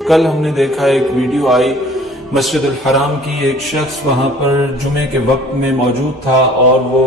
कल हमने देखा एक वीडियो आई मस्जिद अल हराम की, एक शख्स वहां पर जुमे के वक्त में मौजूद था और वो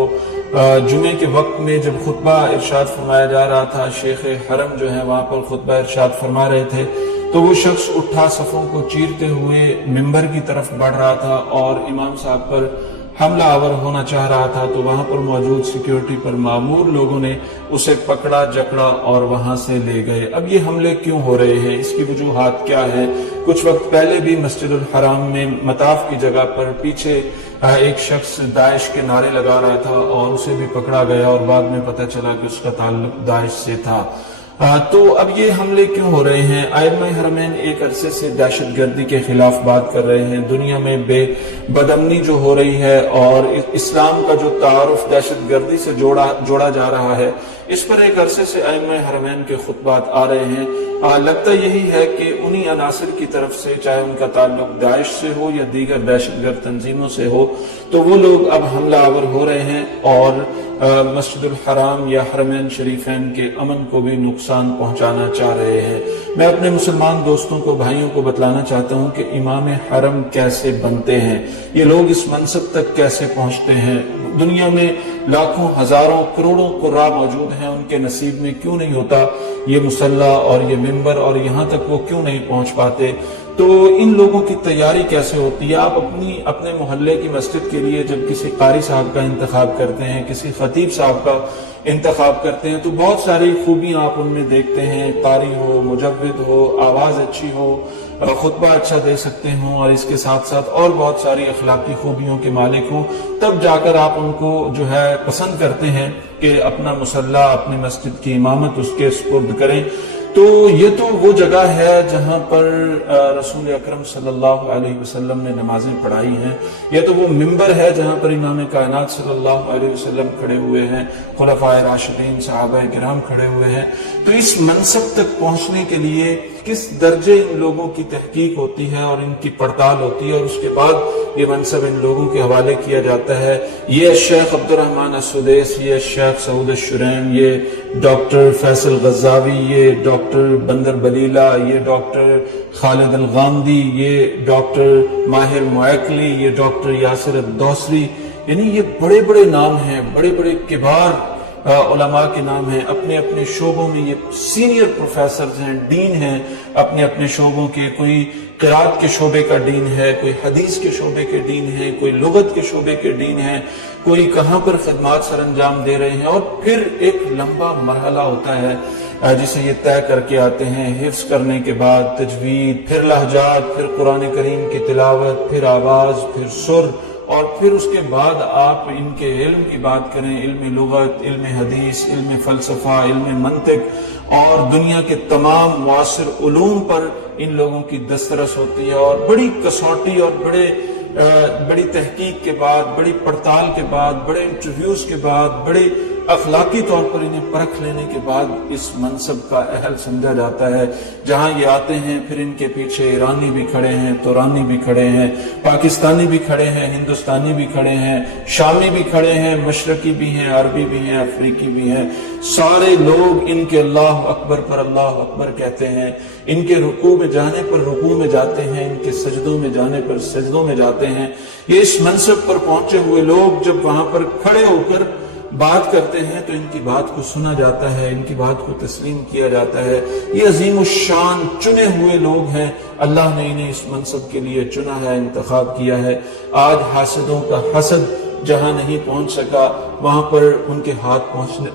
जुमे के वक्त में जब खुतबा इरशाद फरमाया जा रहा था, शेख हरम जो है वहां पर खुतबा इरशाद फरमा रहे थे, तो वो शख्स उठा सफ़ों को चीरते हुए मिंबर की तरफ बढ़ रहा था और इमाम साहब पर हमला आवर होना चाह रहा था। तो वहां पर मौजूद सिक्योरिटी पर मामूर लोगों ने उसे पकड़ा जकड़ा और वहां से ले गए। अब ये हमले क्यों हो रहे हैं, इसकी वजूहात क्या है? कुछ वक्त पहले भी मस्जिद अल हराम में मताफ की जगह पर पीछे एक शख्स दाइश के नारे लगा रहा था और उसे भी पकड़ा गया और बाद में पता चला कि उसका ताल्लुक दाइश से था। तो अब ये हमले क्यों हो रहे हैं? आइम्मा हरमैन एक अरसे से दहशतगर्दी के खिलाफ बात कर रहे हैं, दुनिया में बदअमनी जो हो रही है और इस्लाम का जो तारुफ दहशतगर्दी से जोड़ा जा रहा है, इस पर एक अरसे से आइम्मा हरमैन के खुतबात आ रहे हैं। लगता यही है कि उन्हीं अनासिर की तरफ से, चाहे उनका ताल्लुक दाइश से हो या दीगर दहशतगर्द तंजीमों से हो, तो वो लोग अब हमला आवर हो रहे हैं और मस्जिद अल हराम या हरमैन शरीफैन के अमन को भी नुकसान पहुंचाना चाह रहे हैं। मैं अपने मुसलमान दोस्तों को, भाइयों को बतलाना चाहता हूं कि इमाम हरम कैसे बनते हैं, ये लोग इस मनसब तक कैसे पहुंचते हैं। दुनिया में लाखों हजारों करोड़ों कुर्रा मौजूद हैं, उनके नसीब में क्यों नहीं होता ये मुसल्ला और ये मिंबर, और यहाँ तक वो क्यों नहीं पहुंच पाते? तो इन लोगों की तैयारी कैसे होती है? आप अपने मोहल्ले की मस्जिद के लिए जब किसी कारी साहब का इंतखाब करते हैं, किसी खतीब साहब का इंतखाब करते हैं, तो बहुत सारी खूबियां आप उनमें देखते हैं। कारी हो, मुजव्विद हो, आवाज अच्छी हो, खुतबा अच्छा दे सकते हों और इसके साथ साथ और बहुत सारी अखलाकी खूबियों के मालिक हों, तब जाकर आप उनको जो है पसंद करते हैं कि अपना मुसल्ला, अपनी मस्जिद की इमामत उसके सुपुर्द करें। तो ये तो वो जगह है जहां पर रसूल अकरम सल्लल्लाहु अलैहि वसल्लम ने नमाजें पढ़ाई हैं। यह तो वो मिंबर है जहां पर इमाम कायनात सल्लल्लाहु अलैहि वसल्लम खड़े हुए हैं, खुलफाए राशिदीन, सहाबाए किराम खड़े हुए हैं। तो इस मनसब तक पहुंचने के लिए किस दर्जे इन लोगों की तहकीक होती है और इनकी पड़ताल होती है और उसके बाद ये मनसब इन लोगों के हवाले किया जाता है। ये शेख अब्दुर्रहमान असुदैस, ये शेख सऊद शुरैम, ये डॉक्टर फैसल गज़ावी, ये डॉक्टर बंदर बलीला, ये डॉक्टर खालिद अल गांधी, ये डॉक्टर माहिर मुअक्ली, ये डॉक्टर यासिर अद-दौसरी, यानी ये बड़े बड़े नाम हैं, बड़े बड़े किबार उलमा के नाम हैं। अपने अपने शोबों में ये सीनियर प्रोफेसर हैं, डीन हैं अपने अपने शोबों के। कोई क़िरात के शोबे का डीन है, कोई हदीस के शोबे के डीन है, कोई लुगत के शोबे के डीन है, कोई कहाँ पर खिदमत सर अंजाम दे रहे हैं। और फिर एक लंबा मरहला होता है जिसे ये तय करके आते हैं, हिफ्स करने के बाद तजवीद, फिर लहजात, फिर कुरान करीम की तिलावत, फिर आवाज, फिर सुर, और फिर उसके बाद आप इनके इल्म की बात करें, इल्म लुगत, इल्म हदीस, इल्म फलसफा, इल्म मंतिक और दुनिया के तमाम मुआसिर उलूम पर इन लोगों की दस्तरस होती है। और बड़ी कसौटी और बड़ी तहकीक के बाद, बड़ी पड़ताल के बाद, बड़े इंटरव्यूज के बाद, बड़े अखलाकी तौर पर इन्हें परख लेने के बाद इस मनसब का अहल समझा जाता है। जहां ये आते हैं फिर इनके पीछे ईरानी भी खड़े हैं, तुरानी भी खड़े हैं, पाकिस्तानी भी खड़े हैं, हिंदुस्तानी भी खड़े हैं, शामी भी खड़े हैं, मशरकी भी हैं, अरबी भी हैं, अफ्रीकी भी हैं। सारे लोग इनके अल्लाह अकबर पर अल्लाह अकबर कहते हैं, इनके रुकू में जाने पर रुकू में जाते हैं, इनके सजदों में जाने पर सजदों में जाते हैं। ये इस मनसब पर पहुंचे हुए लोग जब वहां पर खड़े होकर बात करते हैं तो इनकी बात को सुना जाता है, इनकी बात को तस्लीम किया जाता है। ये अजीम शान चुने हुए लोग हैं, अल्लाह ने इन्हें इस मनसब के लिए चुना है, इंतखाब किया है। आज हासिदों का हसद जहां नहीं पहुंच सका वहां पर उनके हाथ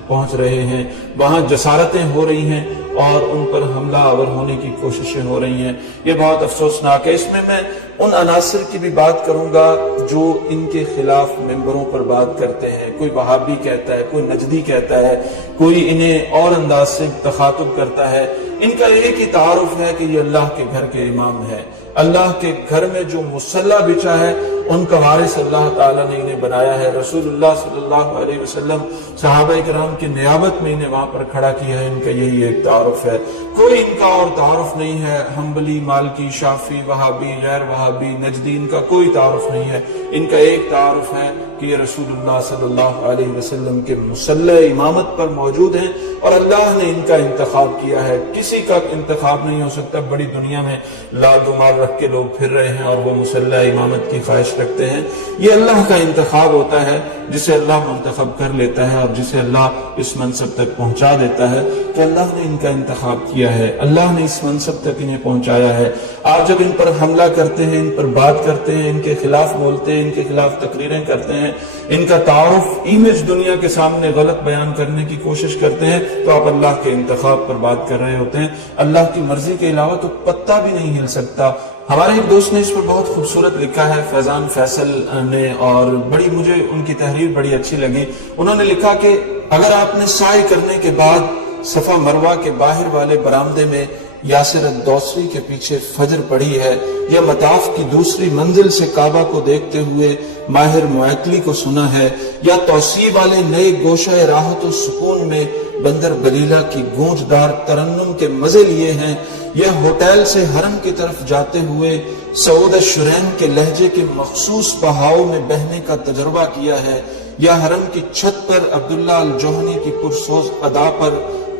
पहुंच रहे हैं, वहां जसारतें हो रही हैं और उन पर हमला आवर होने की कोशिशें हो रही हैं। ये बहुत अफसोसनाक है। इसमें मैं उन अनासर की भी बात करूंगा जो इनके खिलाफ मेंबरों पर बात करते हैं। कोई वहाबी कहता है, कोई नजदी कहता है, कोई इन्हें और अंदाज से तखातुब करता है। इनका एक ही तारुफ है कि ये अल्लाह के घर के इमाम है। अल्लाह के घर में जो मुसल्ला बिछा है उनका वारिस अल्लाह ताला ने इन्हें बनाया है। रसूलुल्लाह सल्लल्लाहु अलैहि वसल्लम सहाबा किराम की नियाबत में इन्हें वहां पर खड़ा किया है। इनका यही एक तारुफ है। کوئی ان کا اور تعارف نہیں ہے، حنبلی، مالکی، شافعی، وہابی، غیر وہابی، نجدی، ان کا کوئی تعارف نہیں ہے۔ ان کا ایک تعارف ہے کہ یہ رسول اللہ صلی اللہ علیہ وسلم کے مصلی امامت پر موجود ہیں، اور اللہ نے ان کا انتخاب کیا ہے۔ کسی کا انتخاب نہیں ہو سکتا۔ بڑی دنیا میں لال رومال رکھ کے لوگ پھر رہے ہیں اور وہ مصلی امامت کی خواہش رکھتے ہیں۔ یہ اللہ کا انتخاب ہوتا ہے، جسے اللہ منتخب کر لیتا ہے اور جسے اللہ اس منصب تک پہنچا دیتا ہے۔ تو اللہ نے ان کا انتخاب کیا ہے، اللہ نے اس منصب تک انہیں پہنچایا ہے۔ آپ جب ان پر حملہ کرتے ہیں، ان پر بات کرتے ہیں، ان کے خلاف بولتے ہیں، ان کے خلاف تقریریں کرتے ہیں، ان کا تعارف، امیج دنیا کے سامنے غلط بیان کرنے کی کوشش کرتے ہیں، تو آپ اللہ کے انتخاب پر بات کر رہے ہوتے ہیں۔ اللہ کی مرضی کے علاوہ تو پتا بھی نہیں ہل سکتا۔ ہمارے ایک دوست نے اس پر بہت خوبصورت لکھا ہے، فیضان فیصل نے، اور مجھے ان کی تحریر بڑی اچھی لگی۔ انہوں نے لکھا کہ اگر آپ نے سعی کرنے کے بعد صفا مروہ کے باہر والے برآمدے میں یاسر الدوسری کے پیچھے فجر پڑھی ہے، یا مطاف کی دوسری منزل سے کعبہ کو دیکھتے ہوئے ماہر معقلی کو سنا ہے، یا توسیع والے نئے گوشہ راحت و سکون میں بندر گلیلہ کی گونجدار ترنم کے مزے لیے ہیں، یا ہوٹل سے حرم کی طرف جاتے ہوئے سعود الشرین کے لہجے کے مخصوص بہاؤ میں بہنے کا تجربہ کیا ہے، یا حرم کی چھت پر عبداللہ الجوہنی کی پرسوز ادا پر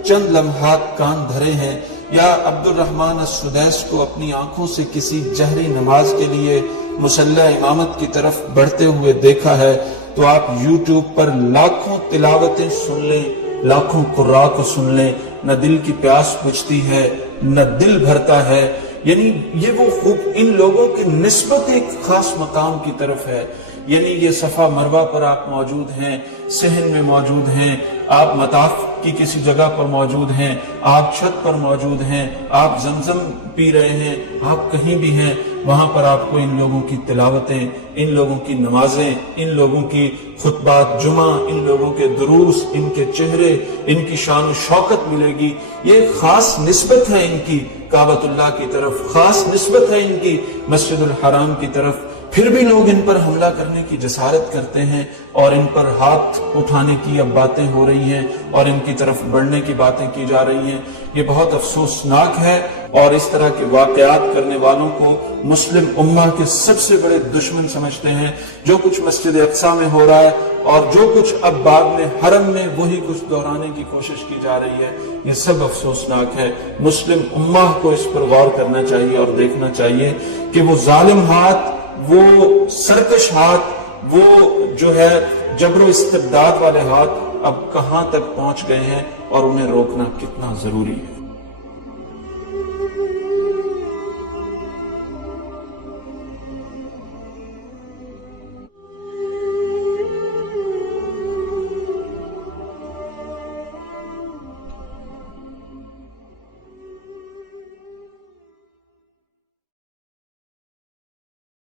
چند لمحات کان دھرے ہیں، یا عبد الرحمن السدیس کو اپنی آنکھوں سے کسی جہری نماز کے لیے مصلی امامت کی طرف بڑھتے ہوئے دیکھا ہے، تو آپ یوٹیوب پر لاکھوں تلاوتیں سن لیں، لاکھوں قراء کو سن لیں، نہ دل کی پیاس بجھتی ہے، نہ دل بھرتا ہے۔ یعنی یہ وہ خوب ان لوگوں کی نسبت ایک خاص مقام کی طرف ہے۔ یعنی یہ صفا مروہ پر آپ موجود ہیں، صحن میں موجود ہیں، آپ مطاف کی کسی جگہ پر موجود ہیں، آپ چھت پر موجود ہیں، آپ زمزم پی رہے ہیں، آپ کہیں بھی ہیں، وہاں پر آپ کو ان لوگوں کی تلاوتیں، ان لوگوں کی نمازیں، ان لوگوں کی خطبات جمعہ، ان لوگوں کے دروس، ان کے چہرے، ان کی شان و شوکت ملے گی۔ یہ خاص نسبت ہے ان کی کعبۃ اللہ کی طرف، خاص نسبت ہے ان کی مسجد الحرام کی طرف۔ پھر بھی لوگ ان پر حملہ کرنے کی جسارت کرتے ہیں، اور ان پر ہاتھ اٹھانے کی اب باتیں ہو رہی ہیں، اور ان کی طرف بڑھنے کی باتیں کی جا رہی ہیں۔ یہ بہت افسوسناک ہے، اور اس طرح کے واقعات کرنے والوں کو مسلم امہ کے سب سے بڑے دشمن سمجھتے ہیں۔ جو کچھ مسجد اقصیٰ میں ہو رہا ہے، اور جو کچھ اب بعد میں حرم میں وہی کچھ دہرانے کی کوشش کی جا رہی ہے، یہ سب افسوسناک ہے۔ مسلم امہ کو اس پر غور کرنا چاہیے اور دیکھنا چاہیے کہ وہ ظالم ہاتھ، وہ سرکش ہاتھ، وہ جو ہے جبر و استبداد والے ہاتھ اب کہاں تک پہنچ گئے ہیں، اور انہیں روکنا کتنا ضروری ہے۔